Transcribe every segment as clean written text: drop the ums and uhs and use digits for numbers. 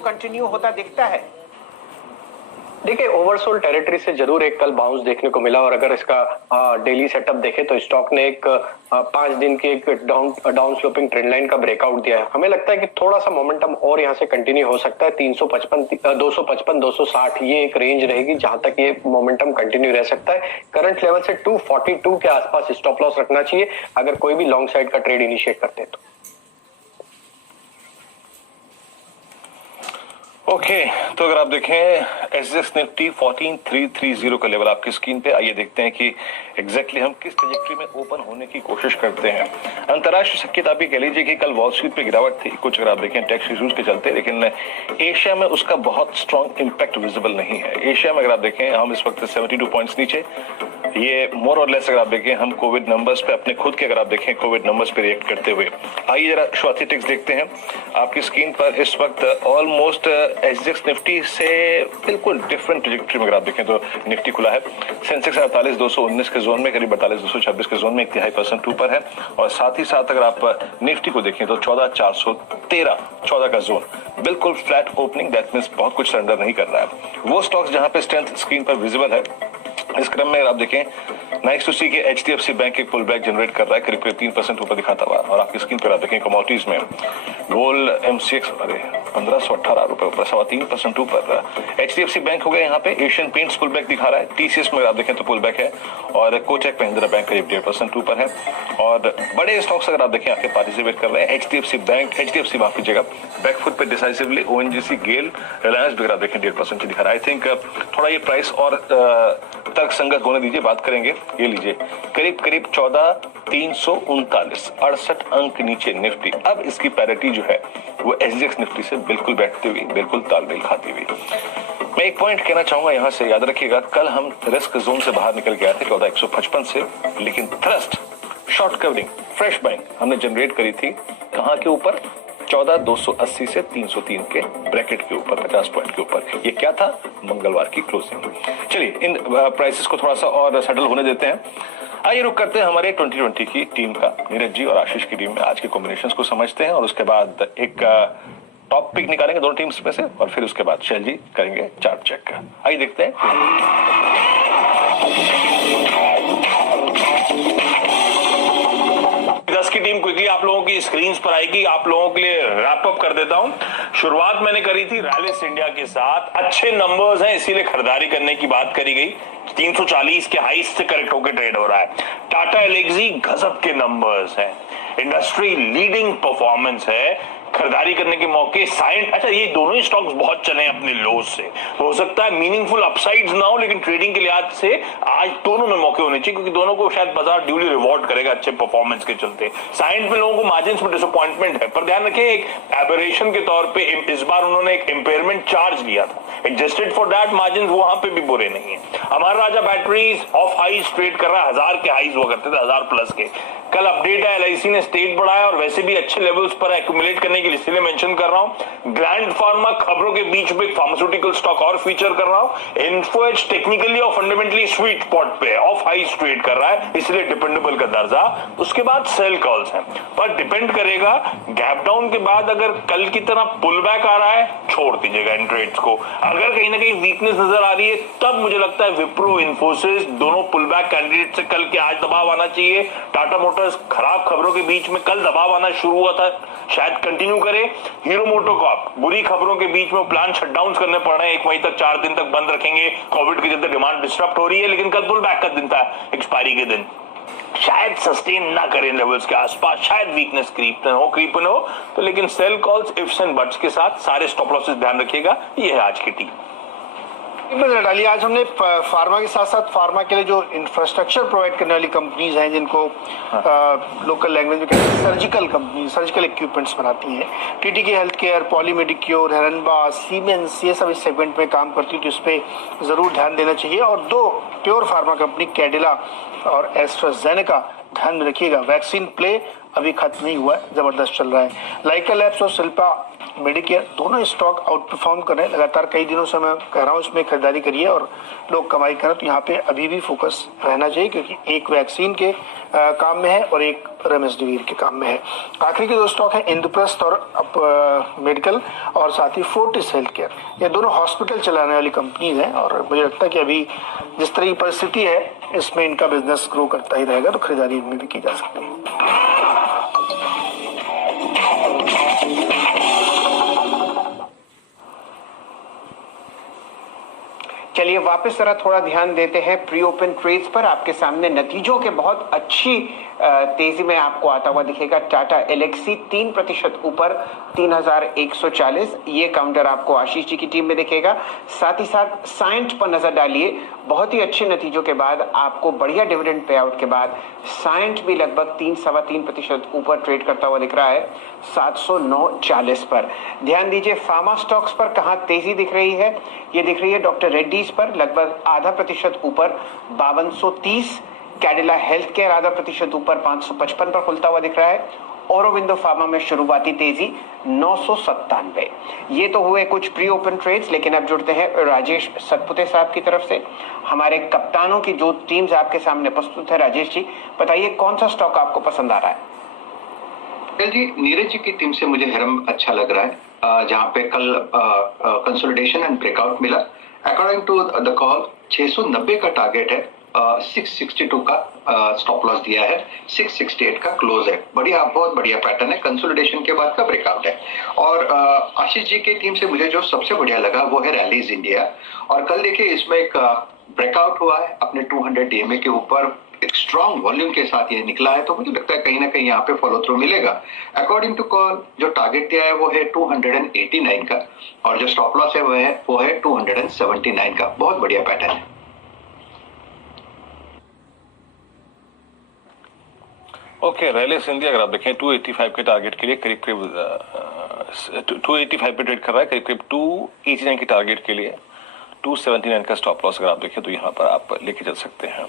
Continue होता दिखता है? देखिए, ओवरसोल्ड टेरिटरी से जरूर एक कल बाउंस देखने को मिला और अगर इसका डेली सेटअप देखें तो स्टॉक ने एक 5 दिन की एक डाउन स्लोपिंग ट्रेंड लाइन का ब्रेकआउट दिया है। हमें लगता है कि थोड़ा सा मोमेंटम और यहां से कंटिन्यू हो सकता है। 355 255 260 ये एक रेंज रहेगी जहां तक ये मोमेंटम कंटिन्यू रह सकता है। करंट लेवल से 242 के आसपास स्टॉप लॉस रखना चाहिए अगर कोई भी लॉन्ग साइड का ट्रेड इनिशिएट करते हैं तो। ओके, तो अगर आप देखें एसएक्स निफ्टी 14330 का लेवल आपकी स्क्रीन पे, आइए देखते हैं कि एग्जैक्टली हम किस ट्रैजेक्टरी में ओपन होने की कोशिश करते हैं। अंतरराष्ट्रीय शक्ति आप ये कह लीजिए कि कल वॉल स्ट्रीट पे गिरावट थी कुछ, अगर आप देखें टैक्स इश्यूज के चलते, लेकिन एशिया में उसका बहुत स्ट्रॉन्ग इंपैक्ट विजिबल नहीं है। एशिया में अगर आप देखें हम इस वक्त 72 पॉइंट्स नीचे, ये मोर और लेस अगर आप देखें हम कोविड नंबर्स पे अपने खुद के अगर आप देखें कोविड नंबर्स पे रिएक्ट करते हुए। आइए जरा श्वाथिटिक्स देखते हैं आपकी स्क्रीन पर। इस वक्त ऑलमोस्ट एसजेक्स निफ्टी से बिल्कुल डिफरेंट ट्रैजेक्टरी में अगर आप देखें तो निफ्टी खुला है। सेंसेक्स 48,219 के जोन में, करीब 48,226 के जोन में 1.5% ऊपर है और साथ ही साथ अगर आप निफ्टी को देखें तो 14,413 14 का जोन, बिल्कुल फ्लैट ओपनिंग। दैट मींस बहुत कुछ सरेंडर नहीं कर रहा है। वो स्टॉक्स जहां पे स्ट्रेंथ स्क्रीन पर विजिबल है, इस क्रम में आप देखें नाइस टू सी के एचडीएफसी बैंक एक पुल बैक जनरेट कर रहा है करीब 3% ऊपर दिखाता हुआ। और आपकी स्क्रीन पर आप देखें कमोडिटीज में गोल्ड एमसीएक्स 1518 रुपए ऊपर 3% ऊपर। एचडीएफसी बैंक हो गया यहाँ पे, एशियन पेंट्स पुल बैक दिखा रहा है, टीसीएस में आप देखें तो पुल बैक है और कोटक महिंद्रा बैंक करीब 1.5% ऊपर है। और बड़े स्टॉक्स अगर आप देखें आपके पार्टिसिपेट कर रहे हैं, एचडीएफसी बैंक, एचडीएफसी माफ कीजिएगा, बैकफुट पे डिसाइसिवली, ओएनजीसी, गेल, रिलायंस भी अगर आप देखें 1.5% दिखा रहा है। आई थिंक थोड़ा ये प्राइस और तर्क संगत होने दीजिए, बात करेंगे। ये लीजिए करीब करीब 14,339 68 अंक नीचे निफ्टी। अब इसकी पैरिटी जो है वो एसजेक्स निफ्टी से बिल्कुल बैठती हुई, बिल्कुल तालमेल खाती हुई। मैं एक पॉइंट कहना चाहूंगा यहां से, याद रखिएगा कल हम रिस्क जोन से बाहर निकल के आए थे 14,155 से, लेकिन thrust short covering fresh buying हमने जनरेट करी थी कहां के ऊपर, 14,280 से 303 के ब्रैकेट के ऊपर, 50 पॉइंट के ऊपर। ये क्या था, मंगलवार की क्लोजिंग। चलिए इन प्राइसेस को थोड़ा सा और सेटल होने देते हैं। आइए रुक करते हैं हमारे 2020 की टीम का, नीरज जी और आशीष की टीम में आज के कॉम्बिनेशंस को समझते हैं और उसके बाद एक टॉप पिक निकालेंगे दोनों टीम्स में से और फिर उसके बाद शैल जी करेंगे चार्ट चेक। आइए देखते हैं। की टीम क्विकली आप लोगों की स्क्रीन्स पर आएगी, आप लोगों के लिए रैप अप कर देता हूं। शुरुआत मैंने करी थी रैलिस इंडिया के साथ, अच्छे नंबर्स हैं इसीलिए खरीदारी करने की बात करी गई। 340 के हाई से करेक्ट होकर ट्रेड हो रहा है। टाटा एलेक्सी गजब के नंबर्स हैं, इंडस्ट्री लीडिंग परफॉर्मेंस है, खरीदारी करने के मौके साइंट। अच्छा, ये दोनों ही स्टॉक्स बहुत चले हैं अपने लोज से, तो हो सकता है मीनिंगफुल अपसाइड्स ना हो, लेकिन ट्रेडिंग के लिहाज से आज दोनों में मौके होने चाहिए क्योंकि दोनों को शायद बाजार ड्यूली रिवॉर्ड करेगा अच्छे परफॉर्मेंस के चलते। साइंट में लोगों को मार्जिन्स में डिसअपॉइंटमेंट है, पर ध्यान रखें एक एबरेशन के तौर पे इस बार उन्होंने एक इंपेयरमेंट चार्ज लिया था, एडजस्टेड फॉर दैट मार्जिन्स वहां पे भी बुरे नहीं है। हमारा राजा बैटरीज ऑफ हाईज ट्रेड कर रहा है, 1000 के हाईज हुआ करते थे, 1000 प्लस के। कल अपडेट है, एलआईसी ने स्टेक बढ़ाया और वैसे भी अच्छे लेवल्स पर एक्यूमुलेट करने के लिए इसलिए मेंशन कर रहा हूं। ग्लैंड फार्मा खबरों के बीच में फार्मास्यूटिकल स्टॉक और फीचर कर रहा हूं। इन्फोएज टेक्निकली और फंडामेंटली स्वीट स्पॉट पे ऑफ हाईज ट्रेड कर रहा है, इसलिए डिपेंडेबल का दर्जा। उसके बाद सेल कॉल्स हैं, पर डिपेंड करेगा गैप डाउन के बाद अगर कल की तरह पुल बैक आ रहा है छोड़ दीजिएगा इन ट्रेड्स को। अगर कहीं ना कहीं वीकनेस नजर आ रही है तब मुझे लगता है विप्रो, इन्फोसिस दोनों पुल बैक कैंडिडेट से कल के आज दबाव आना चाहिए। टाटा मोटर्स खराब खबरों के बीच में कल दबाव आना शुरू हुआ था, शायद कंटिन्यू करे। हीरो मोटोकॉर्प बुरी खबरों के बीच में प्लांट शटडाउन करने पड़ रहे हैं, 1 मई तक 4 दिन तक बंद रखेंगे, कोविड के चलते डिमांड डिस्टर्ब हो रही है, लेकिन कल पुल बैक का दिन था एक्सपायरी के दिन, शायद सस्टेन ना करें लेवल्स के आसपास, शायद वीकनेस क्रीपन हो तो, लेकिन सेल कॉल्स इफ्स एंड बट्स के साथ सारे स्टॉप लॉसेस ध्यान रखिएगा। ये है आज की टीम। डालिए आज हमने फार्मा के साथ साथ फार्मा के लिए जो इंफ्रास्ट्रक्चर प्रोवाइड करने वाली कंपनीज हैं जिनको लोकल लैंग्वेज में कहते हैं सर्जिकल कंपनी, सर्जिकल इक्विपमेंट्स बनाती हैं, टीटीके हेल्थ केयर, पॉलीमेडिक्योर, हेरनबा, सीमेंस, ये सब इस सेगमेंट में काम करती है, तो इस पर ज़रूर ध्यान देना चाहिए। और 2 प्योर फार्मा कंपनी कैडिला और एस्ट्राजेनेका ध्यान में रखिएगा। वैक्सीन प्ले अभी खत्म नहीं हुआ है, जबरदस्त चल रहा है। लाइका लैब्स और शिल्पा मेडिकेयर दोनों स्टॉक आउट परफॉर्म कर रहे हैं लगातार। कई दिनों से मैं कह रहा हूँ इसमें खरीदारी करिए और लोग कमाई करें, तो यहाँ पे अभी भी फोकस रहना चाहिए, क्योंकि एक वैक्सीन के काम में है और एक रेमडेसिविर के काम में है। आखिरी के दो स्टॉक है इंद्रप्रस्थ और मेडिकल, और साथ ही फोर्टिस हेल्थ केयर। ये दोनों हॉस्पिटल चलाने वाली कंपनीज हैं और मुझे लगता है कि अभी जिस तरह की परिस्थिति है इसमें इनका बिजनेस ग्रो करता ही रहेगा, तो खरीदारी इनमें भी की जा सकती है। चलिए वापस जरा थोड़ा ध्यान देते हैं प्री ओपन ट्रेड्स पर। आपके सामने नतीजों के बहुत अच्छी तेजी में आपको आता हुआ दिखेगा। टाटा एलेक्सी 3% ऊपर 3140, ये काउंटर आपको आशीष जी की टीम में दिखेगा। साथ ही साथ साइंट पर नजर डालिए, बहुत ही अच्छे नतीजों के बाद आपको बढ़िया डिविडेंड पे आउट के बाद साइंट भी लगभग 3-3.25% ऊपर ट्रेड करता हुआ दिख रहा है 709.40 पर। ध्यान दीजिए फार्मा स्टॉक्स पर कहां तेजी दिख रही है। ये दिख रही है डॉक्टर रेड्डीज पर लगभग 0.5% ऊपर 5230, कैडिला हेल्थ केयर 0.5% ऊपर 555 पर खुलता हुआ दिख रहा है। औरोबिंदो फार्मा में शुरुआती तेजी 997। ये तो हुए कुछ प्री ओपन ट्रेड्स, लेकिन अब जुड़ते हैं राजेश सतपुते साहब की तरफ से। हमारे कप्तानों की जो टीम्स आपके सामने प्रस्तुत है, राजेश जी बताइए कौन सा स्टॉक आपको पसंद आ रहा है। जी नीरज जी की टीम से मुझे हेरम अच्छा लग रहा है, जहां पे कल कंसोलिडेशन एंड ब्रेकआउट मिला। अकॉर्डिंग टू द कॉल 690 का टारगेट है, 662 का स्टॉप लॉस दिया है, 668 का क्लोज है। बढ़िया, बहुत बढ़िया पैटर्न है, कंसोलिडेशन के बाद का ब्रेकआउट है। और आशीष जी की टीम से मुझे जो सबसे बढ़िया लगा वो है रैलीज इंडिया। और कल देखिए इसमें एक ब्रेकआउट हुआ है अपने 200 डीएमए के ऊपर, एक स्ट्रॉन्ग वॉल्यूम के साथ ये निकला है, तो मुझे लगता है कहीं ना कहीं यहाँ पे फॉलो थ्रू मिलेगा। अकॉर्डिंग टू कॉल जो टारगेट दिया है वो है 289 का, और जो स्टॉप लॉस है वो है 279 का। बहुत बढ़िया पैटर्न है। ओके, रैलिस इंडिया अगर आप देखें 285 के टारगेट के लिए करीब 285 पे ट्रेड कर रहा है, करीब 289 के टारगेट के लिए 279 का स्टॉप लॉस अगर आप देखें तो यहाँ पर आप लेके चल सकते हैं।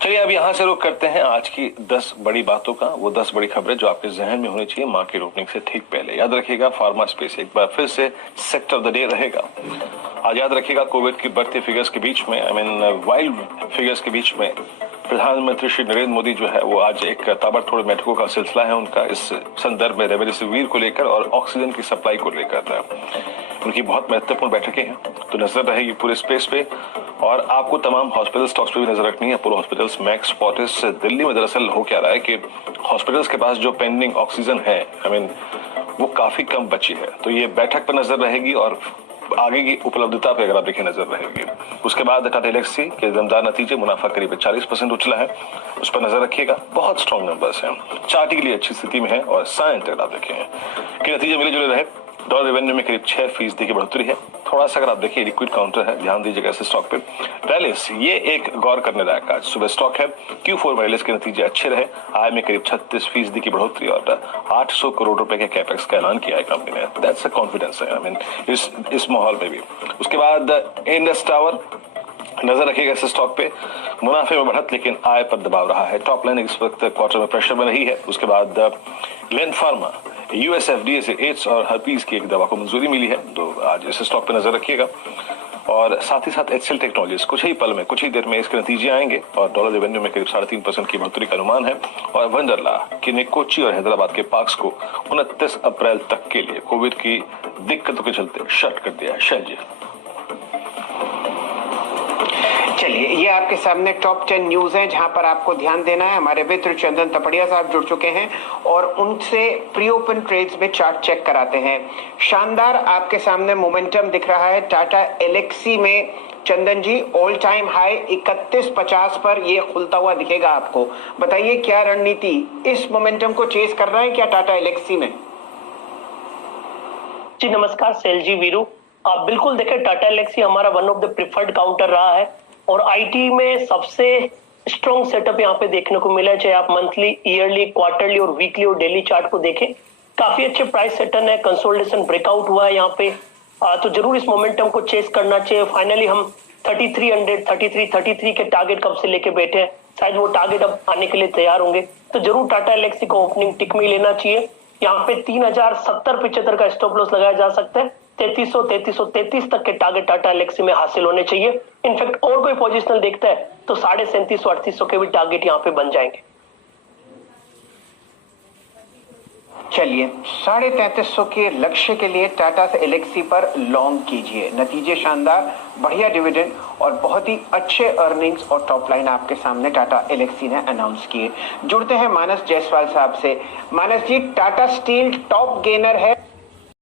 चलिए अब यहाँ से रुक करते हैं आज की 10 बड़ी बातों का, वो 10 बड़ी खबरें जो आपके जहन में होनी चाहिए मार्केट ओपनिंग से ठीक पहले। याद रखिएगा फार्मा स्पेस एक बार फिर से सेक्टर ऑफ द डे रहेगा। आज याद रखिएगा कोविड की बढ़ते फिगर्स के बीच में, वाइल्ड फिगर्स के बीच में प्रधानमंत्री श्री नरेंद्र मोदी जो है वो आज एक ताबड़तोड़ बैठकों का सिलसिला है उनका, इस संदर्भ में रेमडेसिविर को लेकर और ऑक्सीजन की सप्लाई को लेकर उनकी बहुत महत्वपूर्ण बैठकें हैं, तो नजर रहेगी पूरे स्पेस पे। और आपको तमाम हॉस्पिटल स्टॉक्स पे भी नजर रखनी है। Apollo hospitals, max, Fortis. Delhi में दरअसल हो क्या रहा है कि हॉस्पिटल्स के पास जो पेंडिंग ऑक्सीजन है वो काफी कम बची है, तो ये बैठक पर नजर रहेगी और आगे की उपलब्धता पे अगर आप देखें नजर रहेगी। उसके बाद टाटा एलेक्सी के दमदार नतीजे, मुनाफा करीब 40% उछला है, उस पर नजर रखिएगा। बहुत स्ट्रॉन्ग नंबर्स हैं, चार्ट के लिए अच्छी स्थिति में है। और साइंट अगर आप देखें कि नतीजे मिले जुले रहे, डॉलर रेवेन्यू में करीब 6% की बढ़ोतरी है। थोड़ा सा अगर आप देखिए लिक्विड काउंटर है, ध्यान दीजिएगा ऐसे स्टॉक पे। रैलिस ये एक गौर करने लायक आज सुबह स्टॉक है। Q4 में रैलिस के नतीजे अच्छे रहे, आय में करीब 36% की बढ़ोतरी और 800 करोड़ रुपए के कैपेक्स का ऐलान किया है कंपनी ने। दैट्स अ कॉन्फिडेंस है इस माहौल में भी। उसके बाद इंडस टावर नजर रखिएगा इस स्टॉक पे, मुनाफे में बढ़त लेकिन आय पर दबाव रहा है। टॉप लाइन इस वक्त क्वार्टर में प्रेशर में रही है। उसके बाद ग्लेन फार्मा, यूएस एफडीए से एड्स और हर्पीज की एक दवा को मंजूरी मिली है, तो आज इस स्टॉक पे नजर रखिएगा। और साथ ही साथ एक्सेल टेक्नोलॉजीज कुछ ही पल में, कुछ ही देर में इसके नतीजे आएंगे और डॉलर रेवेन्यू में करीब 3.5% की बढ़ोतरी का अनुमान है। और वंडरला कि कोची और हैदराबाद के पार्क्स को 29 अप्रैल तक के लिए कोविड की दिक्कतों के चलते शट कर दिया है। शैल जी, चलिए ये आपके सामने टॉप 10 न्यूज है जहां पर आपको ध्यान देना है। हमारे मित्र चंदन तपड़िया साहब जुड़ चुके हैं और उनसे प्री ओपन ट्रेड्स में चार्ट चेक कराते हैं। शानदार आपके सामने मोमेंटम दिख रहा है टाटा एलेक्सी में। चंदन जी ऑल टाइम हाई 3150 पर ये खुलता हुआ दिखेगा आपको। बताइए क्या रणनीति इस मोमेंटम को चेस कर रहा है क्या टाटा एलेक्सी में? जी नमस्कार सेल जी वीरू, आप बिल्कुल देखें टाटा एलेक्सी हमारा one of the preferred counter रहा है और आईटी में सबसे स्ट्रॉन्ग सेटअप यहाँ पे देखने को मिला है। चाहे आप मंथली, ईयरली, क्वार्टरली और वीकली और डेली चार्ट को देखें, काफी अच्छे प्राइस सेटन है। कंसोलिडेशन ब्रेकआउट हुआ है यहाँ पे, तो जरूर इस मोमेंटम को चेस करना चाहिए। फाइनली हम 3300, 33 के टारगेट कब से लेके बैठे हैं, शायद वो टारगेट अब आने के लिए तैयार होंगे, तो जरूर टाटा एल्क्सी को ओपनिंग टिक में लेना चाहिए। यहाँ पे 3070-75 का स्टॉप लॉस लगाया जा सकता है। 3300-3333 तक के टारगेट टाटा एल्क्सी में हासिल होने चाहिए। इनफैक्ट और कोई पोजिशनल देखता है तो 3750-3800 के भी टारगेट यहाँ पे बन जाएंगे। चलिए 3350 के लक्ष्य के लिए टाटा एल्क्सी पर लॉन्ग कीजिए। नतीजे शानदार, बढ़िया डिविडेंड और बहुत ही अच्छे अर्निंग्स और टॉप लाइन आपके सामने टाटा एल्क्सी ने अनाउंस किए। जुड़ते हैं मानस जायसवाल साहब से। मानस जी, टाटा स्टील टॉप गेनर है।